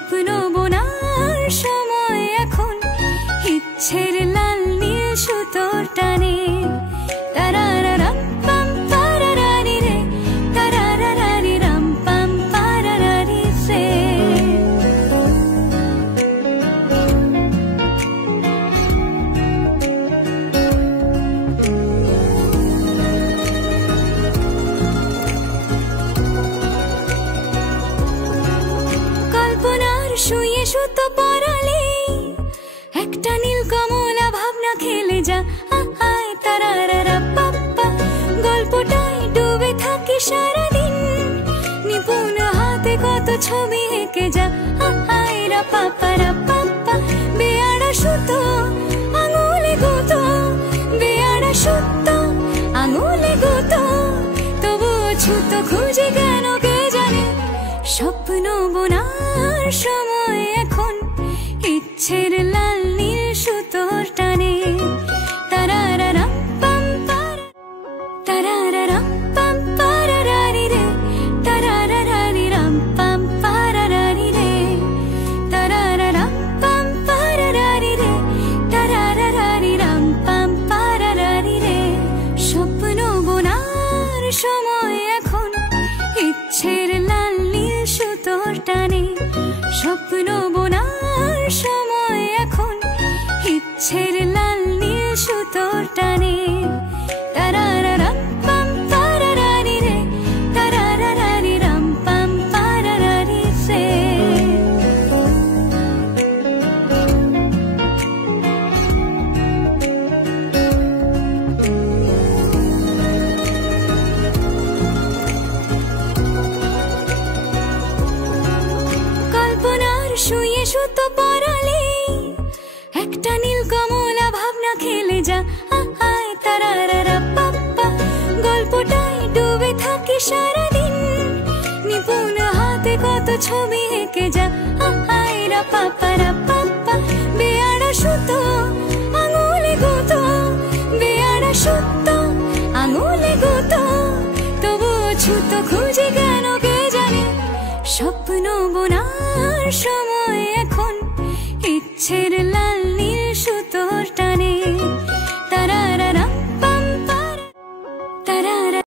স্বপ্ন বোনার সময় এখন, ইচ্ছের লাল নীল সুতোর টানে। তারারারাম পাম পারারারি রে, তারারারারি রাম পাম পারারারি রে। কল্পনার শুয়ে সুতো পরালে একটা নীল কমলা ভাবনা খেলে যা। আয় তারারারা পাপ্পা, গল্পটায় ডুবে থাকি সারাদিন, নিপুণ হাতে কত ছবি এঁকে যা। আয় রা পাপ্পা রা পাপ্পা, বেয়ারা সুতো আঙুলে গুতো, বেয়ারা সুতো আঙুলে গুতো, তবুও ছুতো খুঁজে কেন কে জানে। স্বপ্ন বোনার সময় এখন, ইচ্ছের লাল নীল সুতোর টানে। তারারারাম পাম পারা, তারারারাম পাম পারারারি রে, তারারারারি রাম পাম পারারারি রে, তারারারাম পাম পারারারি রে, তারারারারি রাম পাম পারারারি রে। স্বপ্ন বোনার সময় এখন, ইচ্ছের লাল নীল সুতোর টানে। স্বপ্ন বোনার সময় এখন, ইচ্ছের লাল নীল সুতোর টানে। তারারারাম পাম পারারারি রে, তারারারারি রাম পাম পারারারি রে। কল্পনার শুয়ে সুতো পরালে একটা নীল কমলা ভাবনা খেলে যা। আয় তারারারা পাপ্পা, গল্পটায় ডুবে থাকি সারাদিন, নিপুণ হাতে কত ছবি এঁকে যা। আয় রা পাপ্পা রা পাপ্পা, বেয়ারা সুতো আঙুলে গুতো, বেয়ারা সুতো আঙুলে গুতো, তবুও ছুতো খুঁজে কেন কে জানে। স্বপ্ন বোনার সময় এখন, ইচ্ছের